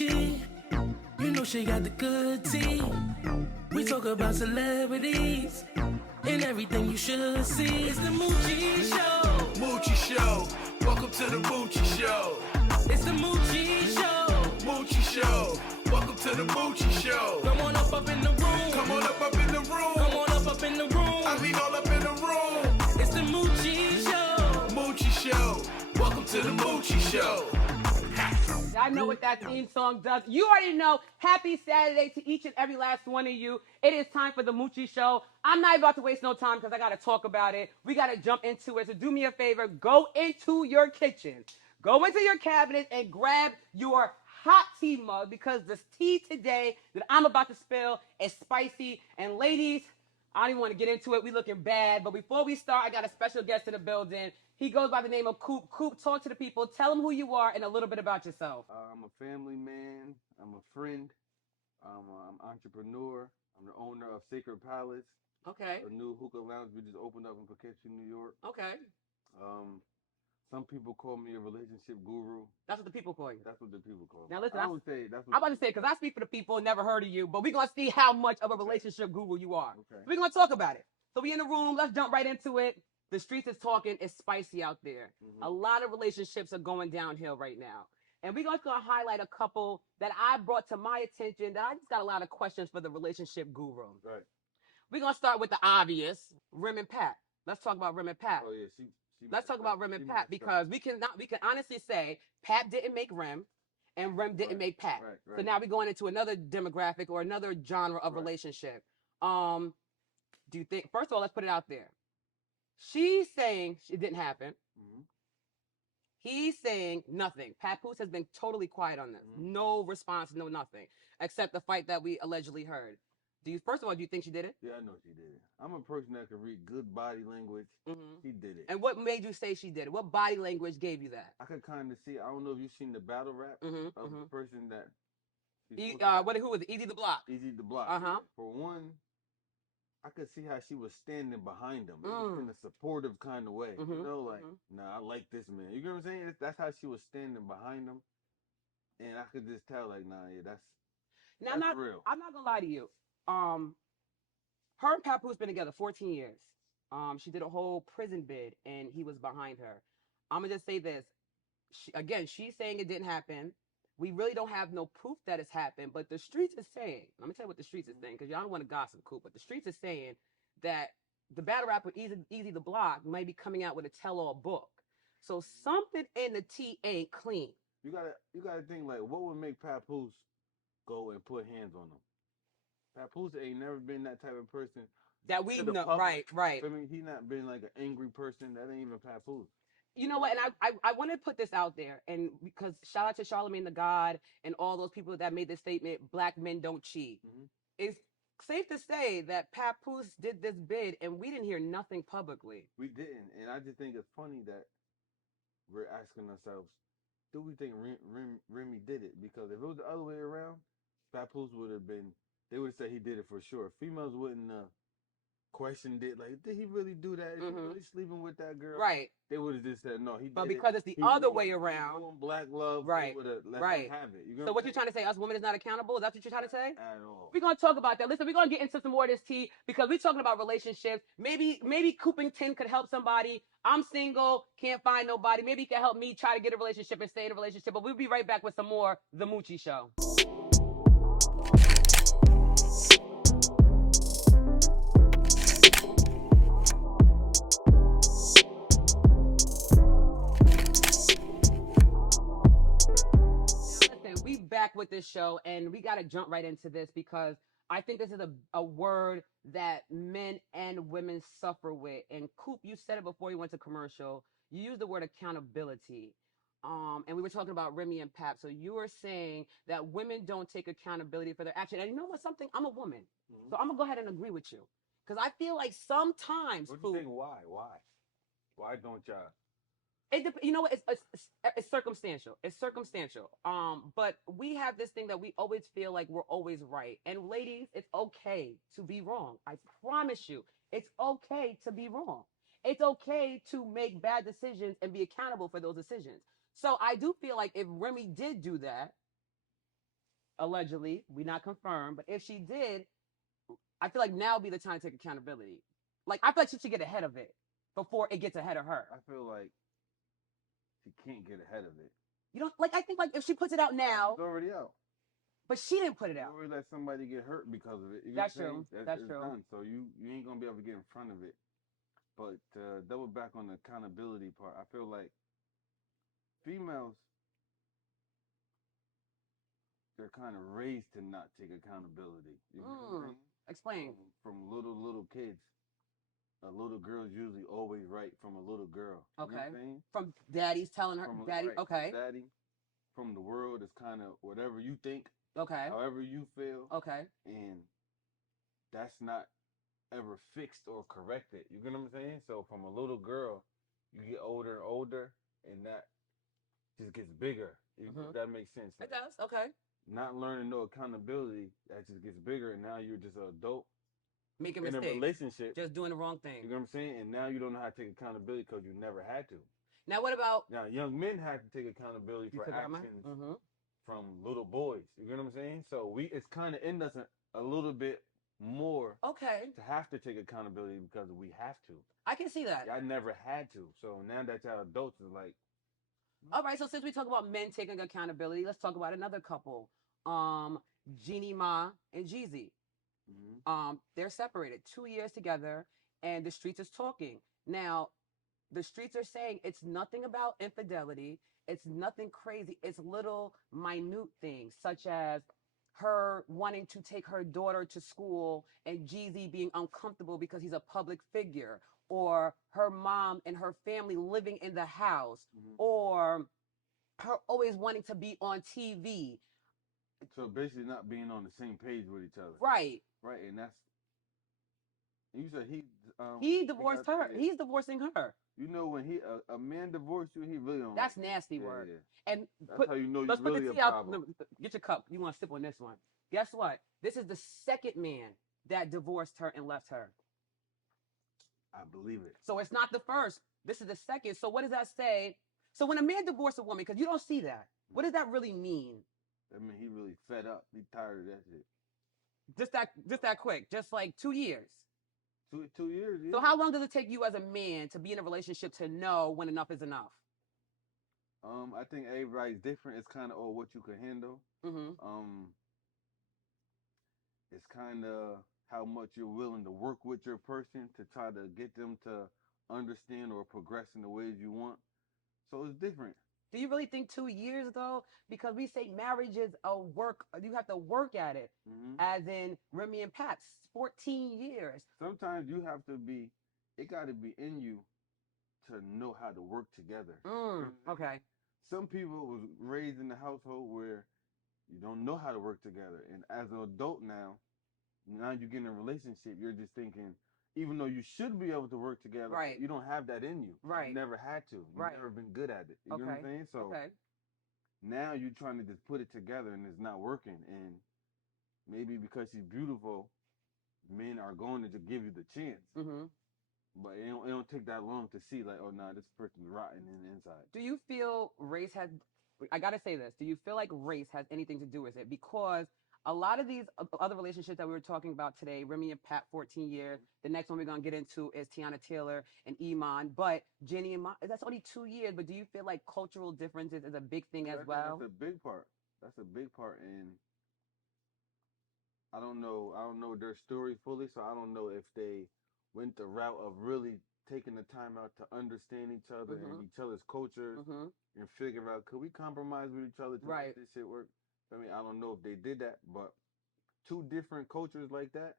Moochie. You know she got the good tea. We talk about celebrities and everything you should see. It's the Moochie Show. Moochie Show. Welcome to the Moochie Show. It's the Moochie Show. Moochie Show. Welcome to the Moochie Show. Come on up in the room. Come on up in the room. Come on up in the room. I mean all up in the room. It's the Moochie Show. Moochie Show. Welcome to the Moochie Show. I know what that theme song does. You already know. Happy Saturday to each and every last one of you. It is time for the Moochie Show. I'm not about to waste no time because I got to talk about it. We got to jump into it. So do me a favor. Go into your kitchen. Go into your cabinet and grab your hot tea mug because this tea today that I'm about to spill is spicy. And ladies, I don't even want to get into it. We looking bad. But before we start, I got a special guest in the building. He goes by the name of Coop. Coop, talk to the people. Tell them who you are and a little bit about yourself. I'm a family man. I'm a friend. I'm an entrepreneur. I'm the owner of Sacred Palace, Okay. a new hookah lounge we just opened up in Poughkeepsie, New York. Okay. Some people call me a relationship guru. That's what the people call you. That's what the people call me. Now listen, I would say that's what I'm about to say, because I speak for the people and never heard of you, but we're going to see how much of a relationship guru you are. Okay. We're going to talk about it. So we in the room. Let's jump right into it. The streets is talking. It's spicy out there. Mhm. A lot of relationships are going downhill right now. And we're just going to highlight a couple that I brought to my attention that I just got a lot of questions for the relationship guru. Right. We're going to start with the obvious, Rim and Pat. Let's talk about Rim and Pat. Oh yeah, Let's talk about Rim and Pat because we can honestly say Pat didn't make Rim and Rim didn't make Pat. Right. So now we're going into another demographic or another genre of relationship. Do you think, first of all, let's put it out there. She's saying it didn't happen. Mhm. He's saying nothing. Papoose has been totally quiet on this. Mhm. No response, no nothing, except the fight that we allegedly heard. First of all, do you think she did it? Yeah, I know she did it. I'm a person that can read good body language. Mm-hmm. She did it. And what made you say she did it? What body language gave you that? I could kind of see. I don't know if you've seen the battle rap of the person that. Who was it? Easy the Block. Easy the Block. For one, I could see how she was standing behind him in a supportive kind of way. You know, like, nah, I like this man. You know what I'm saying? That's how she was standing behind him. And I could just tell, like, nah, yeah, that's real. I'm not gonna lie to you. Her and Papoose been together 14 years. She did a whole prison bid and he was behind her. I'm gonna just say this. She's saying it didn't happen. We really don't have no proof that it's happened, but the streets is saying, let me tell you what the streets is saying, because y'all don't want to gossip, Coop, but the streets is saying that the battle rapper Easy the Block might be coming out with a tell-all book. So something in the tea ain't clean. You gotta think, like, what would make Papoose go and put hands on him? Papoose ain't never been that type of person. That we know, public. right. I mean, he not been like an angry person. That ain't even Papoose. You know what? And I want to put this out there, and because shout out to Charlemagne the God and all those people that made this statement, black men don't cheat. Mm-hmm. It's safe to say that Papoose did this bid and we didn't hear nothing publicly. We didn't. And I just think it's funny that we're asking ourselves, do we think Remy did it? Because if it was the other way around, Papoose would have been, they would have said he did it for sure. Females wouldn't questioned it, like, did he really do that? Is he really sleeping with that girl? Right. They would have just said no. He but did because it. it's the other way around. Black love. Right. They would have let him have it. So what you trying to say? Us women is not accountable? Is that what you're trying to say? At all. We're gonna talk about that. Listen, we're gonna get into some more of this tea because we're talking about relationships. Maybe Coopington could help somebody. I'm single, can't find nobody. Maybe he can help me try to get a relationship and stay in a relationship. But we'll be right back with some more The Moochie Show. Back with this show, and we got to jump right into this because I think this is a word that men and women suffer with. And Coop, you said it before you went to commercial. You used the word accountability. And we were talking about Remy and Pap. So you were saying that women don't take accountability for their action. And you know what? Something, I'm a woman. So I'm going to go ahead and agree with you. Because I feel like sometimes, what do you think? Why don't y'all? You know what? It's circumstantial. It's circumstantial. But we have this thing that we always feel like we're always right. And ladies, it's okay to be wrong. I promise you, it's okay to be wrong. It's okay to make bad decisions and be accountable for those decisions. So I do feel like if Remy did do that, allegedly, we not confirmed, but if she did, I feel like now would be the time to take accountability. Like, I feel like she should get ahead of it before it gets ahead of her. I feel like she can't get ahead of it. You don't like. I think like if she puts it out now, It's already out. but she didn't put it You out. already let somebody get hurt because of it. You know That's what I'm true. saying? That's it's true. done. So you ain't gonna be able to get in front of it. But double back on the accountability part, I feel like females, they're kind of raised to not take accountability. You know what I'm saying? Explain. From little kids, a little girl's usually always right from a little girl. You know what I'm saying? From daddy's telling her, daddy. Right, Okay. from daddy, from the world is kind of whatever you think. Okay. However you feel. Okay. And that's not ever fixed or corrected. You get what I'm saying? So from a little girl, you get older and older, and that just gets bigger. If that makes sense. It does. Okay. Not learning no accountability, that just gets bigger, and now you're just an adult making in mistakes, a relationship, just doing the wrong thing. You know what I'm saying? And now you don't know how to take accountability because you never had to. Now what about young men have to take accountability for actions from little boys. You know what I'm saying? So it's kind of in us a little bit more to have to take accountability because we have to. I can see that. I never had to. So now that y'all adults is like. All right, so since we talk about men taking accountability, let's talk about another couple. Jeannie Ma and Jeezy. They're separated 2 years together, and the streets is talking. Now, the streets are saying it's nothing about infidelity. It's nothing crazy. It's little minute things, such as her wanting to take her daughter to school and Jeezy being uncomfortable because he's a public figure, or her mom and her family living in the house, or her always wanting to be on TV. So basically not being on the same page with each other. Right. Right, and that's. You said he divorced her. He's divorcing her. You know when a man divorced you, he really don't. That's nasty work. Yeah. And that's how you know let's you're really put the tea a problem. out. Get your cup. You want to sip on this one? Guess what? This is the second man that divorced her and left her. I believe it. So it's not the first. This is the second. So what does that say? So when a man divorces a woman, because you don't see that, what does that really mean? I mean, he really fed up. He tired of that shit. Just that quick. Just like 2 years. 2 years. Yeah. So how long does it take you as a man to be in a relationship to know when enough is enough? I think everybody's different. It's kind of what you can handle. It's kind of how much you're willing to work with your person to try to get them to understand or progress in the ways you want. So it's different. Do you really think 2 years though? Because we say marriage is a work. You have to work at it. As in Remy and Pat's 14 years. Sometimes you have to be. It got to be in you to know how to work together. Okay. Some people was raised in a household where you don't know how to work together, and as an adult now you get in a relationship, you're just thinking, even though you should be able to work together, you don't have that in you. You never had to. You've never been good at it. You know what I'm saying? So now you're trying to just put it together, and it's not working. And maybe because she's beautiful, men are going to just give you the chance. But it don't take that long to see, like, oh, nah, this person's rotten in the inside. Do you feel race has, I got to say this, do you feel like race has anything to do with it? Because a lot of these other relationships that we were talking about today, Remy and Pat, 14 years. The next one we're going to get into is Tiana Taylor and Iman. But Jenny and Ma, that's only 2 years. But do you feel like cultural differences is a big thing as well? That's a big part. That's a big part. And I don't know their story fully, so I don't know if they went the route of really taking the time out to understand each other and each other's cultures and figure out, could we compromise with each other to make this shit work? I mean, I don't know if they did that, but two different cultures like that,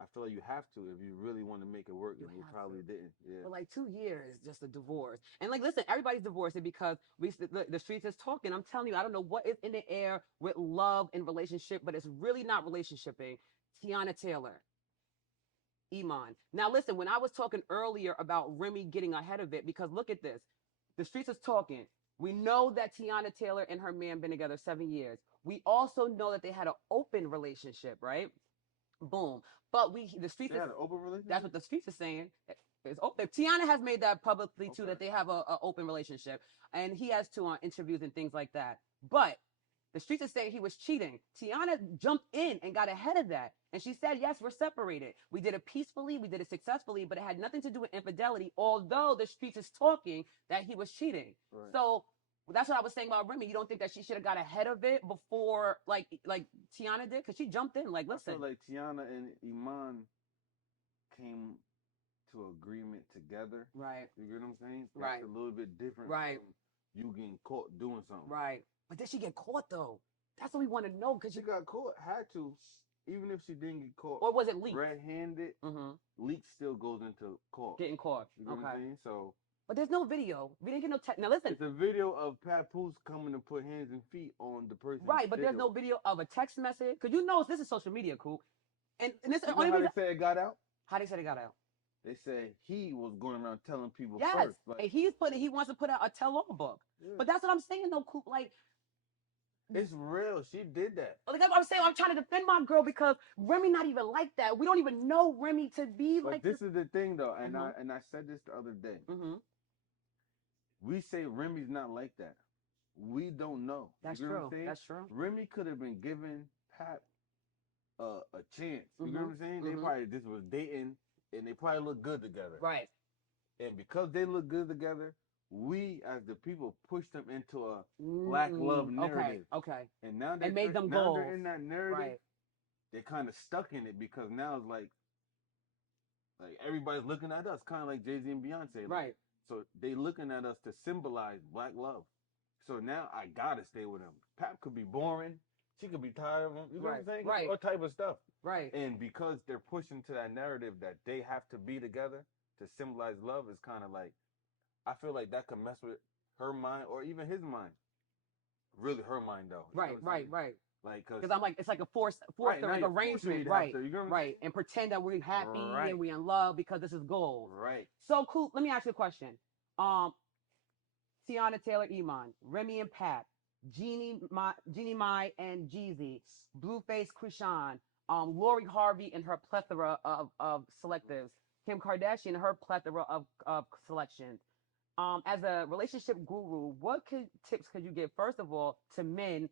I feel like you have to if you really want to make it work, and they probably didn't. Yeah. But like 2 years, just a divorce. And like, listen, everybody's divorcing because the streets is talking. I'm telling you, I don't know what is in the air with love and relationship, but it's really not relationshiping. Tiana Taylor, Iman. Now listen, when I was talking earlier about Remy getting ahead of it, because look at this. The streets is talking. We know that Tiana Taylor and her man been together 7 years. We also know that they had an open relationship, right? Boom. But the streets had an open relationship? That's what the streets are saying. It's open. Tiana has made that publicly too, that they have a open relationship, and he has too on interviews and things like that. But The streets are saying he was cheating. Tiana jumped in and got ahead of that. And she said, yes, we're separated. We did it peacefully, we did it successfully, but it had nothing to do with infidelity, although the streets is talking that he was cheating. Right. So that's what I was saying about Remy. You don't think that she should have got ahead of it before, like Tiana did? Because she jumped in, like, listen. I feel like Tiana and Iman came to agreement together. Right. You get what I'm saying? That's Right. a little bit different Right. from you getting caught doing something. Right. But did she get caught, though? That's what we want to know. Because She got caught, had to. Even if she didn't get caught. Or was it leaked? Red-handed, leak still goes into caught. Getting caught. You know what I'm saying? So. But there's no video. We didn't get no now listen. It's a video of Papoose coming to put hands and feet on the person. Right, but there's no video of a text message. Because you know this is social media, Coop. And this you know how they say it got out? How they said it got out? They say he was going around telling people yes. first. Like, and he wants to put out a tell-all book. Yeah. But that's what I'm saying though, Coop. Like, it's real. She did that. Like I'm saying, I'm trying to defend my girl because Remy not even like that. We don't even know Remy to be but like this. Is the thing though, and I said this the other day. We say Remy's not like that. We don't know. That's you know true. What I'm saying? That's true. Remy could have been giving Pat a chance. You know what I'm saying? They probably just was dating, and they probably look good together. Right. And because they look good together, we as the people pushed them into a black love narrative. Okay. And now they made them goals. They're in that narrative. Right. They're kind of stuck in it because now it's like everybody's looking at us, kind of like Jay-Z and Beyonce. Right. So they looking at us to symbolize black love. So now I gotta stay with him. Pap could be boring. She could be tired of him. You know what I'm saying? Right. All type of stuff. Right. And because they're pushing to that narrative that they have to be together to symbolize love, is kind of like, I feel like that could mess with her mind or even his mind. Really, her mind though. Right. Like, because I'm like, it's like a forced like arrangement, right? You know right. And pretend that we're happy and we're in love because this is gold. Right. So cool. Let me ask you a question. Tiana Taylor Iman, Remy and Pat, Jeannie Mai and Jeezy, Blueface Krishan, Lori Harvey and her plethora of selectives, Kim Kardashian and her plethora of selections. As a relationship guru, what tips could you give, first of all, to men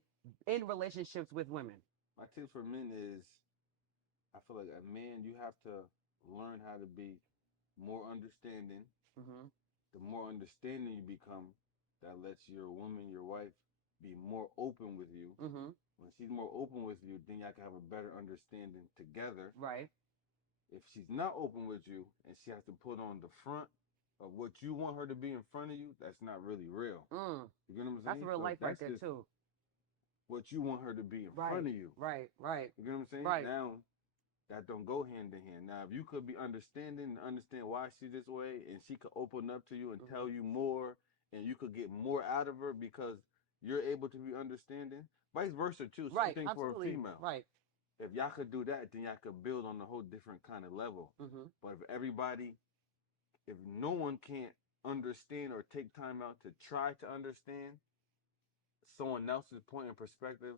in relationships with women? My tips for men is, I feel like a man, you have to learn how to be more understanding. The more understanding you become, that lets your woman, your wife, be more open with you. When she's more open with you, then y'all can have a better understanding together. Right. If she's not open with you and she has to put on the front of what you want her to be in front of you, that's not really real. You get what I'm saying? That's real life right there too. What you want her to be in front of you. Right. You get what I'm saying? Right. Now, that don't go hand in hand. Now, if you could be understanding and understand why she's this way, and she could open up to you and tell you more, and you could get more out of her because you're able to be understanding, vice versa too. Same thing for a female. Right. If y'all could do that, then y'all could build on a whole different kind of level. But if no one can't understand or take time out to try to understand someone else's point and perspective,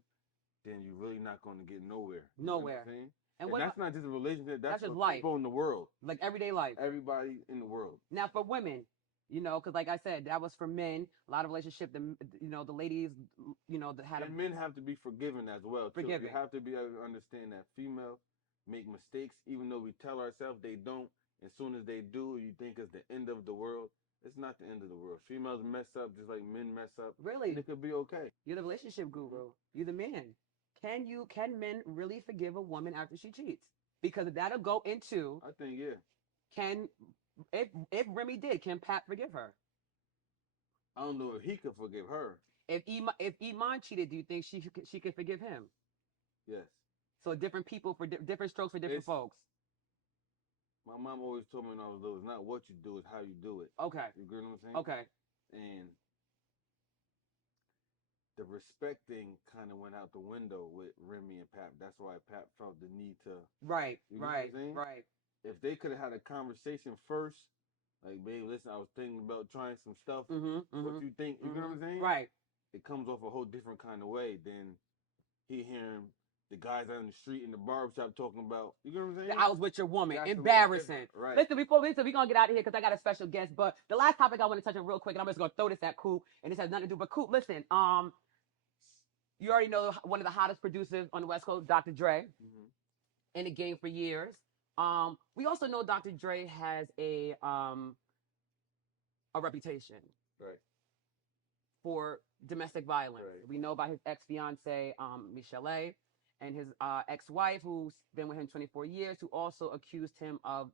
then you're really not going to get nowhere. Nowhere. You know and that's not just a relationship. That's just for life. People in the world. Like everyday life. Everybody in the world. Now for women, because like I said, that was for men. A lot of relationship, the ladies, that had. And men have to be forgiving as well. Forgiving. You have to be able to understand that females make mistakes, even though we tell ourselves they don't. As soon as they do, you think it's the end of the world. It's not the end of the world. Females mess up just like men mess up. Really? And it could be okay. You're the relationship guru. You're the man. Can men really forgive a woman after she cheats? Because that'll go into. I think yeah. If Remy did, can Pat forgive her? I don't know if he could forgive her. If Iman cheated, do you think she could forgive him? Yes. So different people for different strokes for different folks. My mom always told me when I was little, it's not what you do, it's how you do it. Okay. You get what I'm saying? Okay. And the respecting kind of went out the window with Remy and Pap. That's why Pap felt the need to. Right. You know what I'm saying? Right. If they could have had a conversation first, like, babe, listen, I was thinking about trying some stuff. What you think? You know what I'm saying? Right. It comes off a whole different kind of way than he hearing the guys out in the street in the barbershop talking about, you know what I'm saying? I was with your woman. That's embarrassing. Right. Listen, before we're going to get out of here because I got a special guest. But the last topic I want to touch on real quick, and I'm just going to throw this at Coop, and this has nothing to do. But Coop, listen, You already know one of the hottest producers on the West Coast, Dr. Dre, Mm-hmm. in the game for years. We also know Dr. Dre has a reputation Right. for domestic violence. Right. We know about his ex fiance, Michelle, and his ex wife, who's been with him 24 years, who also accused him of,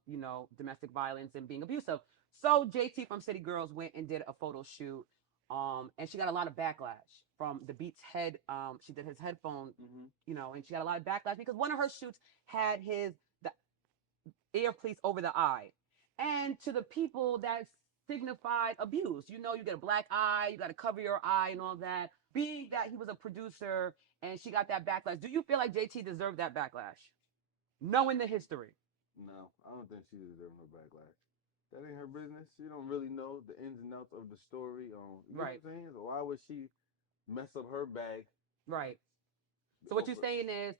domestic violence and being abusive. So JT from City Girls went and did a photo shoot. And she got a lot of backlash from the Beats head. She did his headphone, Mm-hmm. and she got a lot of backlash because one of her shoots had the earpiece over the eye. And to the people that signified abuse. You get a black eye, you got to cover your eye and all that. Being that he was a producer and she got that backlash, do you feel like JT deserved that backlash? Knowing the history. No, I don't think she deserves no backlash. That ain't her business. She don't really know the ins and outs of the story. You know what Right. I'm saying? So why would she mess up her bag? Right. So what you're saying is,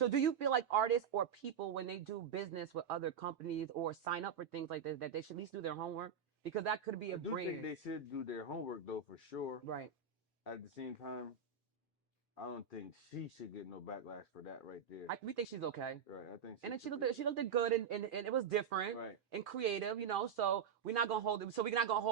so do you feel like artists or people, when they do business with other companies or sign up for things like this, that they should at least do their homework? Because that could be I a do think brand. they should do their homework though, for sure. Right. At the same time, I don't think she should get no backlash for that right there. We think she's okay. Right. I think. And then should she looked good and it was different Right. and creative, So we're not gonna hold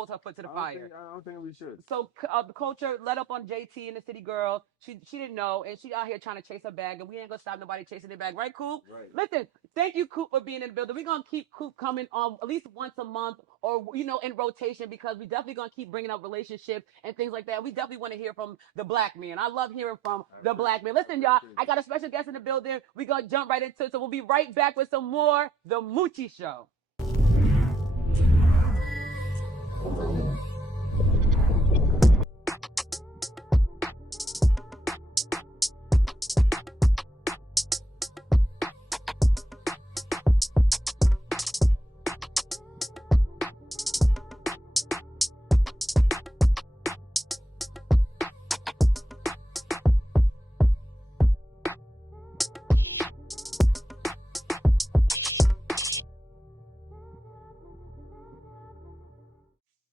her foot to the fire. I don't think we should. So the culture let up on JT and the City Girl. She didn't know, and she out here trying to chase her bag, and we ain't gonna stop nobody chasing their bag, right, Coop? Right. Listen, thank you, Coop, for being in the building. We're gonna keep Coop coming on at least once a month, or in rotation, because we definitely gonna keep bringing up relationships and things like that. We definitely want to hear from the black man. I love hearing from the black man. Listen, y'all, I got a special guest in the building. We're gonna jump right into it, so we'll be right back with some more The Moochie Show.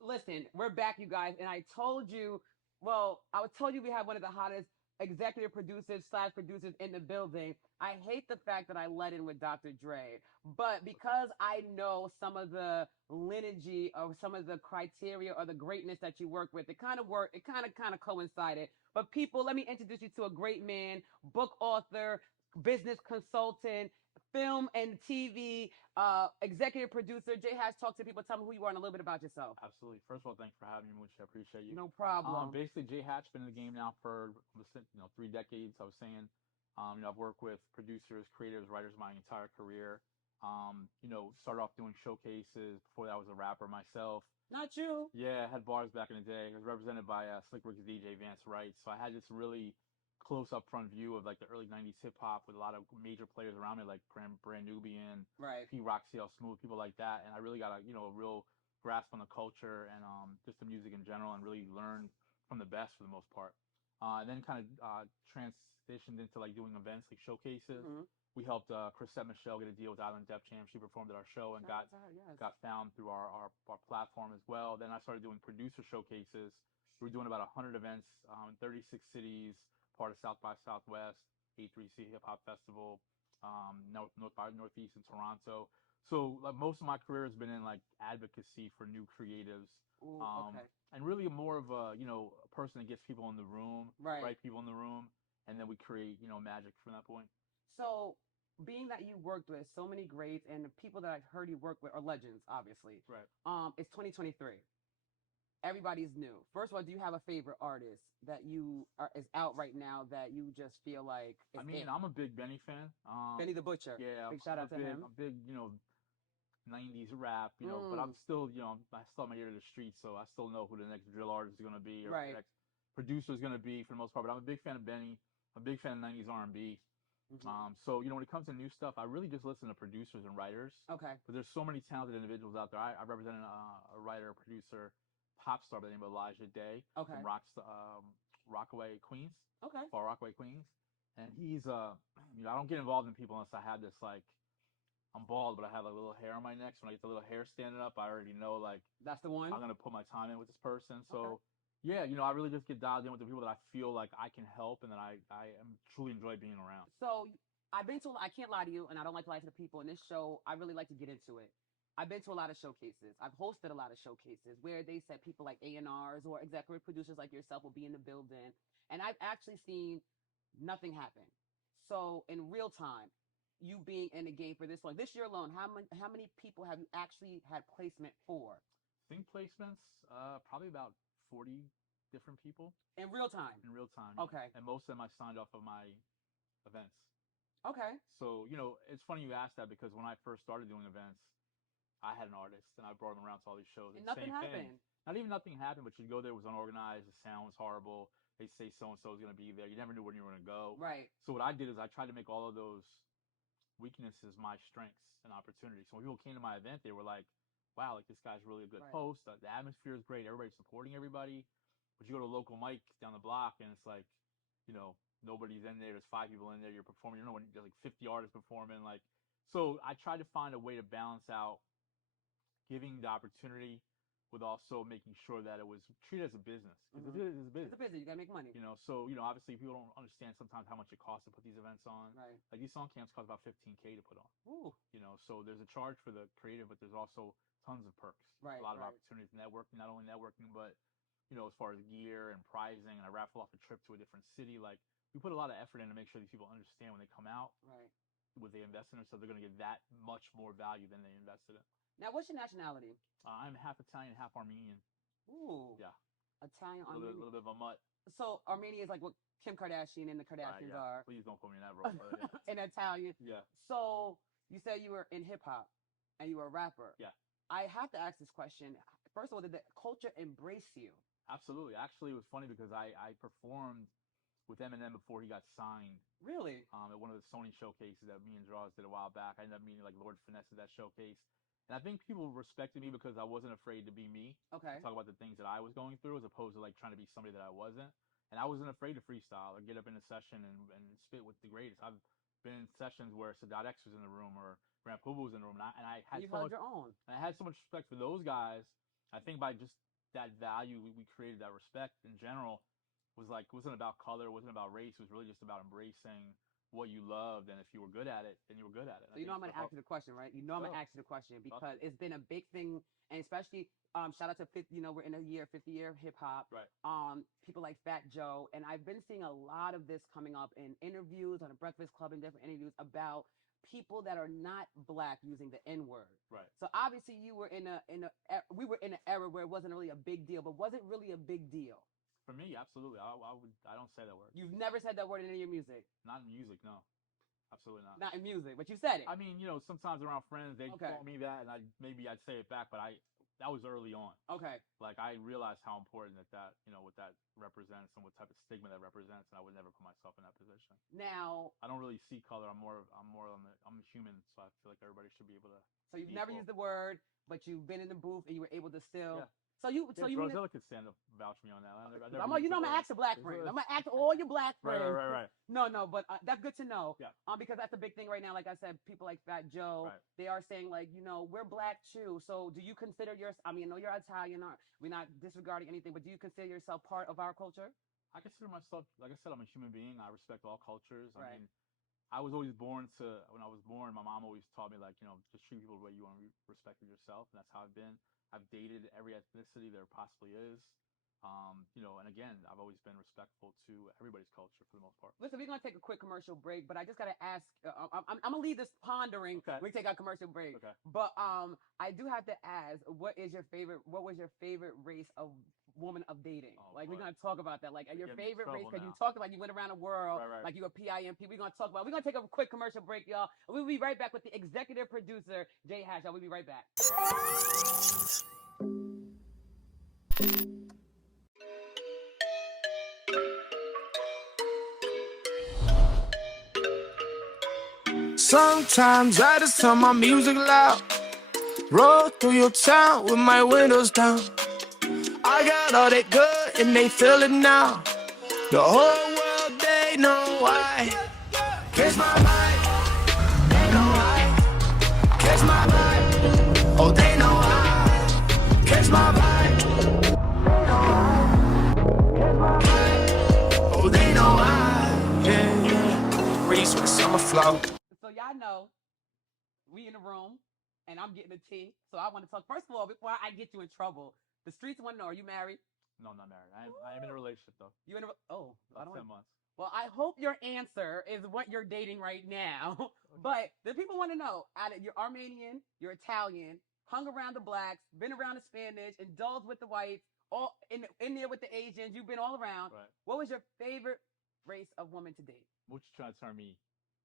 Listen, we're back, you guys, and I told you, we have one of the hottest executive producers / producers in the building. I hate the fact that I let in with Dr. Dre, but because I know some of the lineage or some of the criteria or the greatness that you work with, it kind of coincided. But people, let me introduce you to a great man, book author, business consultant, film and TV executive producer. Jay Hash, talk to people. Tell me who you are and a little bit about yourself. Absolutely. First of all, thanks for having me, Moochie. I appreciate you. No problem. Basically, Jay Hatch been in the game now for 3 decades. I was saying, I've worked with producers, creators, writers my entire career. Started off doing showcases. Before that, I was a rapper myself. Not you. Yeah, I had bars back in the day. I was represented by Slick Rick's DJ Vance Wright. So I had this really close up front view of like the early 90s hip hop with a lot of major players around me like Brand Nubian, Right. P Rock, CL Smooth, people like that. And I really got a real grasp on the culture and just the music in general and really learned from the best for the most part. And then kind of transitioned into like doing events like showcases. Mhm. We helped Chris Michelle get a deal with Island Def Jam. She performed at our show and Shout out to her, yes. got found through our platform as well. Then I started doing producer showcases. We were doing about 100 events in 36 cities, part of South by Southwest, A3C Hip Hop Festival, North by Northeast in Toronto. So like most of my career has been in like advocacy for new creatives. Ooh, okay. And really more of a a person that gets people in the room, Right. people in the room, and then we create magic from that point. So, being that you worked with so many greats and the people that I've heard you work with are legends, obviously. Right. It's 2023. Everybody's new. First of all, do you have a favorite artist that is out right now that you just feel like is it? I'm a big Benny fan. Benny the Butcher. Yeah, Big shout out to him. I'm a big 90s rap, but I'm still, I still have my ear to the streets, so I still know who the next drill artist is going to be or Right. the next producer is going to be for the most part. But I'm a big fan of Benny. I'm a big fan of 90s R&B. Mhm. So, when it comes to new stuff, I really just listen to producers and writers. Okay. But there's so many talented individuals out there. I represented a writer, producer, pop star by the name of Elijah Day Okay. from Rockaway, Queens. Okay. Far Rockaway, Queens. And he's, I don't get involved in people unless I have this, like, I'm bald, but I have a little hair on my neck. So when I get the little hair standing up, I already know, like, That's the one. I'm going to put my time in with this person. So Yeah, I really just get dialed in with the people that I feel like I can help and that I am truly enjoy being around. So I can't lie to you, and I don't like to lie to the people in this show. I really like to get into it. I've been to a lot of showcases. I've hosted a lot of showcases where they said people like A&Rs or executive producers like yourself will be in the building. And I've actually seen nothing happen. So in real time, you being in the game for this long, this year alone, how many people have you actually had placement for Think placements, probably about 40 different people in real time? in real time. Okay. And most of them I signed off of my events. Okay. So, it's funny you asked that because when I first started doing events, I had an artist and I brought him around to all these shows. And nothing same happened. thing. Not even nothing happened, but you'd go there, it was unorganized, the sound was horrible. They say so and so is going to be there. You never knew when you were going to go. Right. So what I did is I tried to make all of those weaknesses my strengths and opportunities. So when people came to my event, they were like, wow, like this guy's really a good Right. host. The atmosphere is great. Everybody's supporting everybody. But you go to a local mic down the block and it's like, nobody's in there. There's 5 people in there. You're performing. When there's like 50 artists performing. So I tried to find a way to balance out giving the opportunity with also making sure that it was treated as a business. Because Mhm. it is a business. It's a business. You gotta make money. So obviously people don't understand sometimes how much it costs to put these events on. Right. Like these song camps cost about $15K to put on. Ooh. So there's a charge for the creative, but there's also tons of perks. Right, A lot of right. opportunities, networking, not only networking, but as far as gear and prizing, and I raffle off a trip to a different city. Like we put a lot of effort in to make sure these people understand when they come out Right. what they invest in themselves, they're going to get that much more value than they invested in. Now, what's your nationality? I'm half Italian, half Armenian. Ooh. Yeah. Italian, A Armenian. little bit of a mutt. So Armenia is like what Kim Kardashian and the Kardashians Yeah. are. Please don't put me in that role. But yeah. In Italian. Yeah. So you said you were in hip hop and you were a rapper. Yeah. I have to ask this question. First of all, did the culture embrace you? Absolutely. Actually, it was funny because I performed with Eminem before he got signed. Really? At one of the Sony showcases that me and Draws did a while back. I ended up meeting like Lord Finesse at that showcase. And I think people respected me because I wasn't afraid to be me. Okay. Talk about the things that I was going through as opposed to like trying to be somebody that I wasn't. And I wasn't afraid to freestyle or get up in a session and spit with the greatest. I've been in sessions where Sadat X was in the room or Grand Puba was in the room. And I had You so held much, your own. and I had so much respect for those guys. I think by just that value we created, that respect in general, wasn't about color, it wasn't about race. It was really just about embracing what you loved, and if you were good at it, then you were good at it. So I'm going to ask you the question, right? I'm going to ask you the question because it's been a big thing, and especially shout out to 50. We're in a 50 year of hip hop. Right. People like Fat Joe, and I've been seeing a lot of this coming up in interviews on the Breakfast Club and different interviews about people that are not black using the N word. Right. So obviously we were in an era where it wasn't really a big deal, but was it really a big deal? For me, absolutely. I don't say that word. You've never said that word in any of your music? Not in music, no. Absolutely not. Not in music, but you said it. I mean, sometimes around friends, they call me that, and I'd say it back, but that was early on. Okay. Like, I realized how important that what that represents and what type of stigma that represents, and I would never put myself in that position. Now, I don't really see color. I'm a human, so I feel like everybody should be able to. So you've never used the word, but you've been in the booth and you were able to still. Yeah. So you Rosella could stand up vouch me on that. I'm gonna ask your black friends. I'm gonna ask all your black friends. Right. No, but that's good to know. Yeah. Because that's a big thing right now. Like I said, people like Fat Joe, they are saying like, we're black too. So do you consider I know you're Italian. We're not disregarding anything, but do you consider yourself part of our culture? I consider myself, like I said, I'm a human being. I respect all cultures. Right. I mean, I was always when I was born, my mom always taught me like, just treat people the way you want to be respected yourself. And that's how I've been. I've dated every ethnicity there possibly is. And again, I've always been respectful to everybody's culture for the most part. Listen, we're going to take a quick commercial break, but I just got to ask, I'm going to leave this pondering. Okay. We take our commercial break. Okay. But I do have to ask, what was your favorite race of woman of dating? We're going to talk about that. Like your favorite race, because you talked about you went around the world, like you were PIMP. We're going to take a quick commercial break, y'all. We'll be right back with the executive producer, Jay Hash. We'll be right back. Sometimes I just turn my music loud, roll through your town with my windows down. I got all that good and they feel it now. The whole world, they know why. Catch my vibe, they know why. Catch my vibe, oh they know why. Catch my vibe, they know why. flow. So y'all know we in the room and I'm getting a tea. So I want to talk. First of all, before I get you in trouble, the streets want to know: are you married? No, I'm not married. I am in a relationship though. You in a? Oh, I About don't. 10 months. Well, I hope your answer is what you're dating right now. But the people want to know: you're Armenian, you're Italian, hung around the blacks, been around the Spanish, indulged with the whites, all in there with the Asians. You've been all around. Right. What was your favorite race of woman to date? Moochie trying to turn me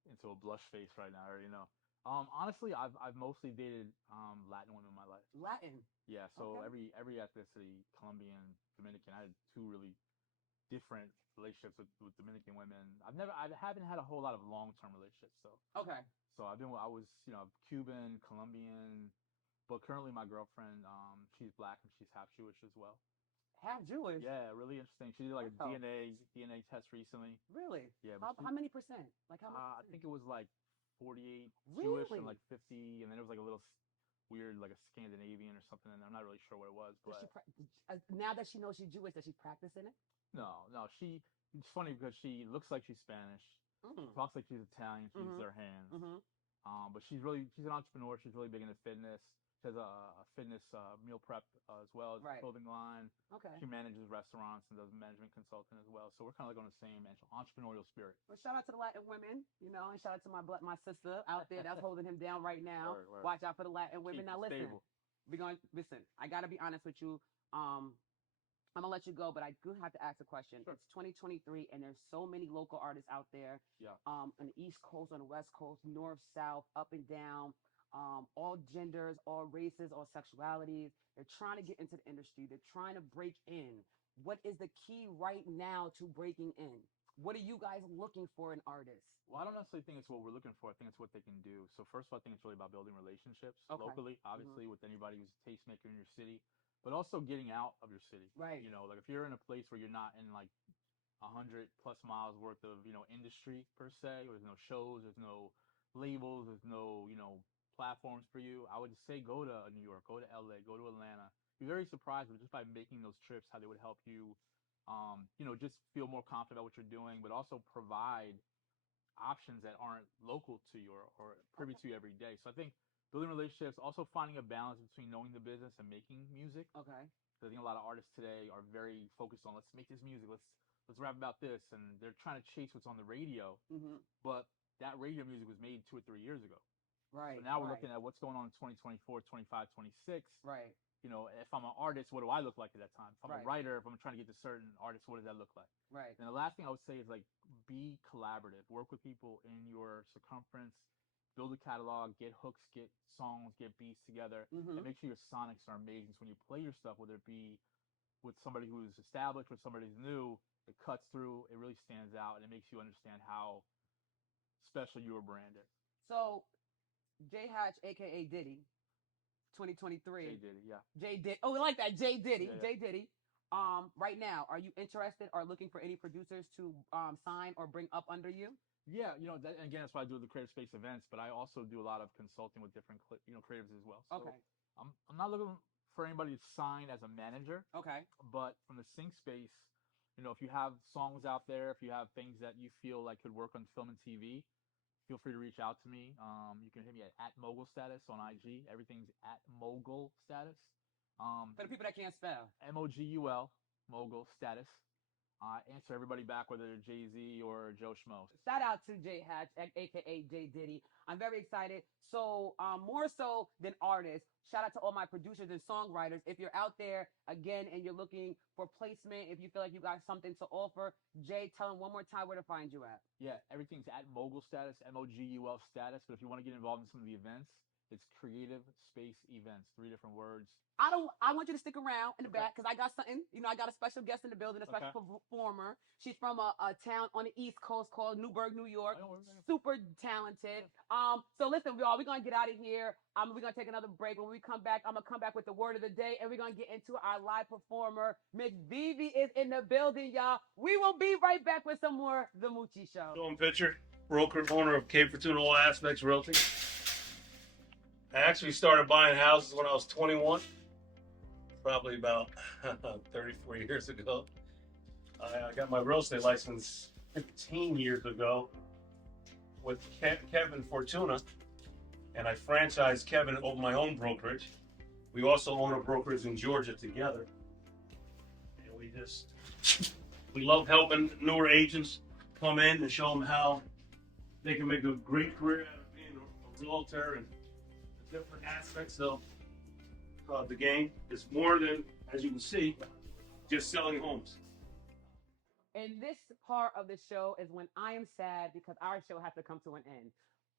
into a blush face right now. I already know. Honestly, I've mostly dated Latin women in my life. Latin. Yeah, so Okay. every ethnicity, Colombian, Dominican. I had two really different relationships with Dominican women. I haven't had a whole lot of long term relationships. Okay. So I was Cuban, Colombian, but currently my girlfriend, she's black and she's half Jewish as well. Half Jewish. Yeah, really interesting. She did like a Wow. DNA test recently. Really? Yeah, How many percent? Like how much? I think it was like 48 Really? Jewish and like 50, and then there was like a little weird like a Scandinavian or something, and I'm not really sure what it was. Does But now that she knows she's Jewish, does she practice in it? no, it's funny because she looks like she's Spanish, Mm. talks like she's Italian, she uses Mhm. her hands. Mhm. But she's an entrepreneur. She's really big into fitness. She has a fitness meal prep as well as Right. a clothing line. Okay. She manages restaurants and does management consulting as well. So we're kind of like on the same entrepreneurial spirit. Well, shout out to the Latin women, and shout out to my sister out there that's holding him down right now. Word. Watch out for the Latin women. Keep Now it listen, stable. we're going. Listen, I gotta be honest with you. I'm gonna let you go, but I do have to ask a question. Sure. It's 2023, and there's so many local artists out there. Yeah. On the East Coast, on the West Coast, North, South, up and down. All genders, all races, all sexualities. They're trying to get into the industry. They're trying to break in. What is the key right now to breaking in? What are you guys looking for in artists? Well, I don't necessarily think it's what we're looking for. I think it's what they can do. So first of all, I think it's really about building relationships Okay. locally, obviously, with anybody who's a tastemaker in your city, but also getting out of your city. Right. Like if you're in a place where you're not in like 100+ miles worth of industry per se, or there's no shows, there's no labels, there's no platforms for you, I would say go to New York, go to LA, go to Atlanta. Be very surprised with just by making those trips how they would help you just feel more confident about what you're doing, but also provide options that aren't local to you or privy to you every day. So I think building relationships, also finding a balance between knowing the business and making music. Okay. I think a lot of artists today are very focused on let's make this music, let's rap about this, and they're trying to chase what's on the radio. Mm-hmm. But that radio music was made 2 or 3 years ago. Right. So now we're right. looking at what's going on in 2024, 25, 26. Right. If I'm an artist, what do I look like at that time? If I'm Right. a writer, if I'm trying to get to certain artists, what does that look like? Right. And the last thing I would say is like be collaborative. Work with people in your circumference. Build a catalog. Get hooks. Get songs. Get beats together. Mhm. And make sure your sonics are amazing. So when you play your stuff, whether it be with somebody who's established, with somebody who's new, it cuts through. It really stands out, and it makes you understand how special your brand is. So, J Hatch, aka Diddy, 2023. Jay Diddy, yeah. J Diddy. Oh, we like that. J Diddy. Yeah. J Diddy. Right now, are you interested or looking for any producers to sign or bring up under you? Yeah, again, that's why I do the creative space events, but I also do a lot of consulting with different creatives as well. So Okay. I'm not looking for anybody to sign as a manager, Okay. but from the sync space, if you have songs out there, if you have things that you feel like could work on film and TV, feel free to reach out to me. You can hit me at Mogul Status on IG. Everything's at Mogul Status. For the people that can't spell. MOGUL, Mogul Status. Answer everybody back, whether they're Jay-Z or Joe Schmo. Shout out to J Hatch, aka J Diddy. I'm very excited. So, more so than artists, shout out to all my producers and songwriters. If you're out there again and you're looking for placement, if you feel like you got something to offer, Jay, tell them one more time where to find you at. Yeah, everything's at Mogul Status, MOGUL Status. But if you want to get involved in some of the events, it's Creative Space Events, 3 different words. I want you to stick around in the Okay. back because I got something. I got a special guest in the building, a special performer. She's from a town on the East Coast called Newburgh, New York. Super talented. So listen, y'all, we're gonna get out of here. We're gonna take another break. When we come back, I'm gonna come back with the word of the day, and we're gonna get into our live performer. Miss Veve is in the building, y'all. We will be right back with some more The Moochie Show. I'm Pitcher, broker and owner of Cape Fortuna All Aspects Realty. I actually started buying houses when I was 21, probably about 34 years ago. I got my real estate license 15 years ago with Kevin Fortuna, and I franchised Kevin over my own brokerage. We also own a brokerage in Georgia together. And we love helping newer agents come in and show them how they can make a great career out of being a realtor and the different aspects of the game. It's more than, as you can see, just selling homes. And this part of the show is when I am sad because our show has to come to an end.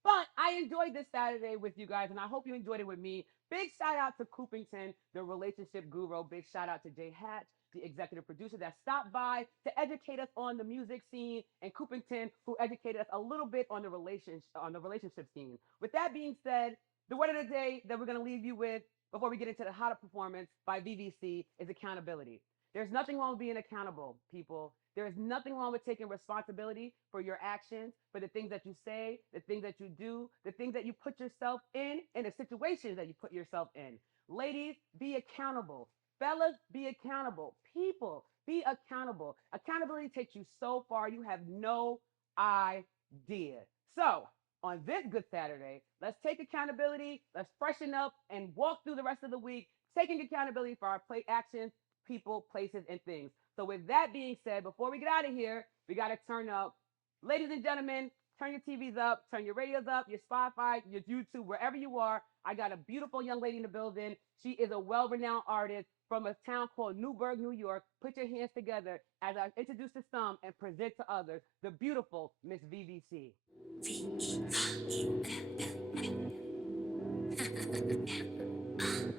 But I enjoyed this Saturday with you guys, and I hope you enjoyed it with me. Big shout out to Coopington, the relationship guru. Big shout out to Jay Hatch, the executive producer that stopped by to educate us on the music scene, and Coopington, who educated us a little bit on the relationship scene. With that being said, the word of the day that we're going to leave you with before we get into the hotter performance by VVC is accountability. There's nothing wrong with being accountable, people. There is nothing wrong with taking responsibility for your actions, for the things that you say, the things that you do, the things that you put yourself in, and the situations that you put yourself in. Ladies, be accountable. Fellas, be accountable. People, be accountable. Accountability takes you so far, you have no idea. So, on this good Saturday, let's take accountability, let's freshen up, and walk through the rest of the week, taking accountability for our actions, people, places, and things. So with that being said, before we get out of here, we got to turn up. Ladies and gentlemen, turn your TVs up, turn your radios up, your Spotify, your YouTube, wherever you are. I got a beautiful young lady in the building. She is a well-renowned artist from a town called Newburgh, New York. Put your hands together as I introduce to some and present to others the beautiful Miss VVC.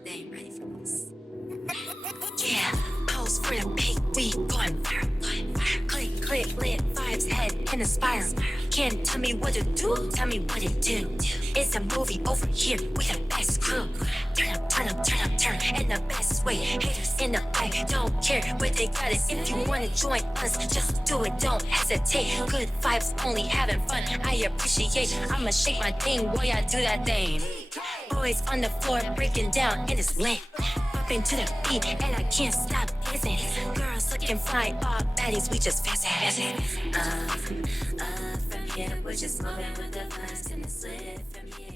They ain't ready for this. Yeah, pose for the big week, going viral. Click, click, lit vibes, head in a spiral. Can't tell me what to do, tell me what to do. It's a movie over here, we the best crew. Turn up, turn up, turn up, turn in the best way. Haters in the back, don't care where they got it. If you wanna join us, just do it, don't hesitate. Good vibes, only having fun, I appreciate. I'ma shake my thing while I do that thing. Boys on the floor breaking down and it's lit. Bumping to the beat and I can't stop dancing. Girls looking fly, all baddies, we just fast. From here we're just moving with the vibes and it's lit. From here